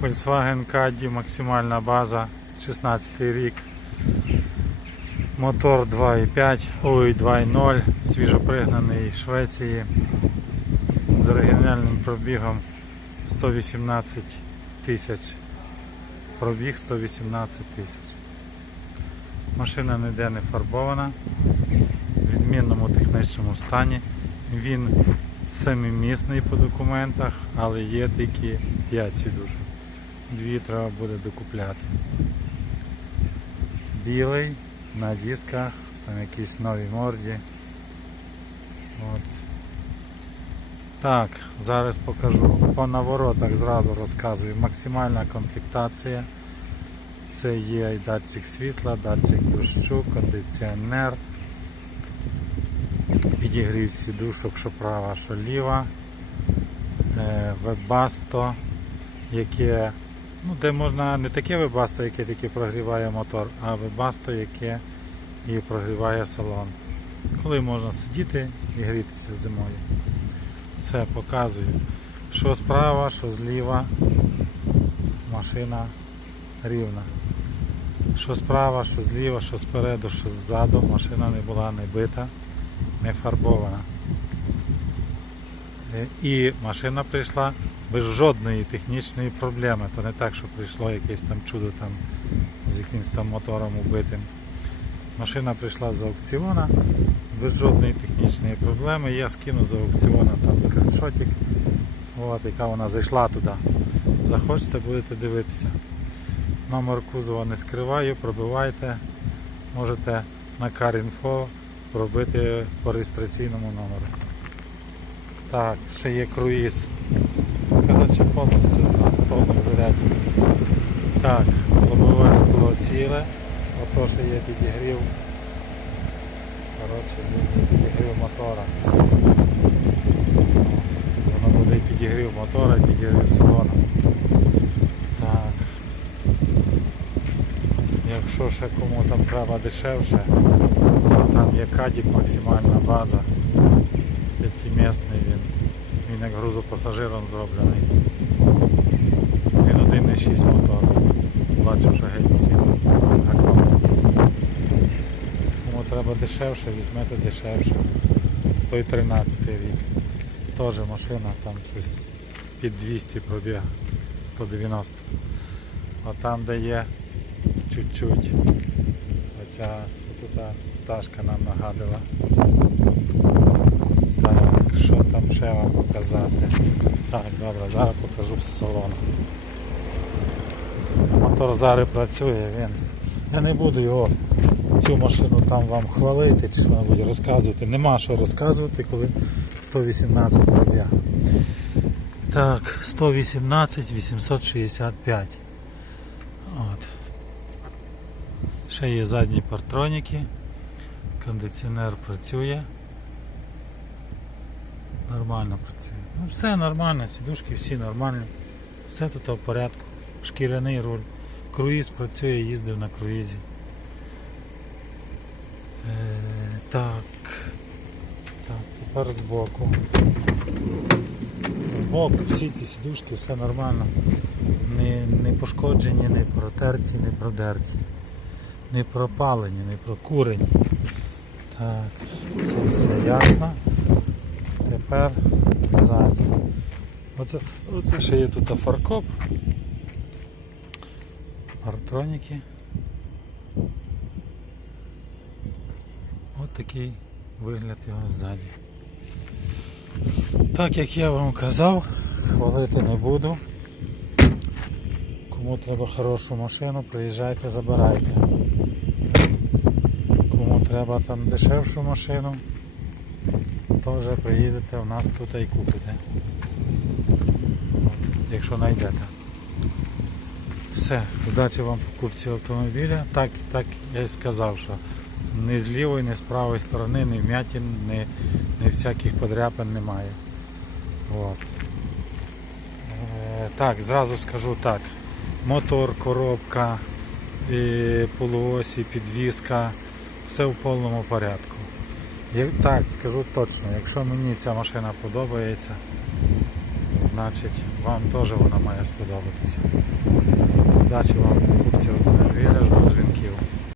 Volkswagen Caddy, максимальна база, 16 рік. Мотор 2.5, ой 2.0, свіжопригнаний з Швеції з оригінальним пробігом 118 тисяч. Пробіг 118 тисяч. Машина ніде не фарбована, в відмінному технічному стані. Він семимісний по документах, але є тільки 5 сідушок. Дві треба буде докупляти. Білий на дисках, там якісь нові морді. От. Так, зараз покажу. По наворотах зразу розказую. Максимальна комплектація. Це є датчик світла, датчик дощу, кондиціонер. Підігрів сідушок, що права, що ліва. Е, Вебасто, яке, ну, де можна не таке вебасто, яке тільки прогріває мотор, а вебасто, яке і прогріває салон. Коли можна сидіти і грітися зимою. Все показую. Що справа, що зліва. Машина рівна. Що справа, що зліва, що спереду, що ззаду. Машина не була не бита, не фарбована. Е, І машина прийшла без жодної технічної проблеми. То не так, що прийшло якесь там чудо там з якимось там мотором убитим. Машина прийшла з аукціона без жодної технічної проблеми. Я скину з аукціона там скріншотик, от, яка вона зайшла туди. Захочете, будете дивитися. Номер кузова не скриваю, пробивайте. Можете на CarInfo пробити по реєстраційному номеру. Так, ще є круїз. Повністю на повному заряді. Так, лобове скло ціле. Ото ще є підігрів. Коротше, підігрів мотора. Воно буде підігрів мотора, підігрів салону. Так. Якщо ще кому там треба дешевше, то там є кадік, максимальна база. П'ятимісний він. Він як грузопасажиром зроблений. Він 1,6 мотор. Бачу, що геть з цим. Кому треба дешевше, візьмете дешевше. Той 13 рік. Теж машина там щось під 200 пробіг. 190. А там, де є чуть-чуть. Оця тут пташка нам нагадала. Що там ще вам показати? Так, добре, зараз покажу з салону. Мотор зараз працює, він. Я не буду його цю машину там вам хвалити чи що-небудь розказувати. Нема що розказувати, коли 118 пробіг. Так, 118 865. От. Ще є задні партроніки. Кондиціонер працює. Нормально працює. Ну все нормально, сідушки всі нормальні. Все тут в порядку. Шкіряний руль. Круїз працює, їздив на круїзі. Е, так. Так, тепер збоку. Збоку всі ці сідушки, все нормально. Не, не пошкоджені, не протерті, не продерті. Не пропалені, не прокурені. Так, це все ясно. Тепер ззаді. Оце, оце ще є тут фаркоп. Партроніки. Ось такий вигляд його ззаді. Так як я вам казав, хвалити не буду. Кому треба хорошу машину, приїжджайте, забирайте. Кому треба там дешевшу машину, то вже приїдете в нас тут і купите. Якщо знайдете. Все, удачі вам покупці автомобіля. Так, так я і сказав, що ні з лівої, ні з правої сторони, ні вмятин, ні, ні всяких подряпин немає. От. Е, так, зразу скажу так. Мотор, коробка, і полуосі, підвізка, все в повному порядку. Так, скажу точно, якщо мені ця машина подобається, значить вам теж вона має сподобатися. Удачі вам покупці автомобіля, дуже.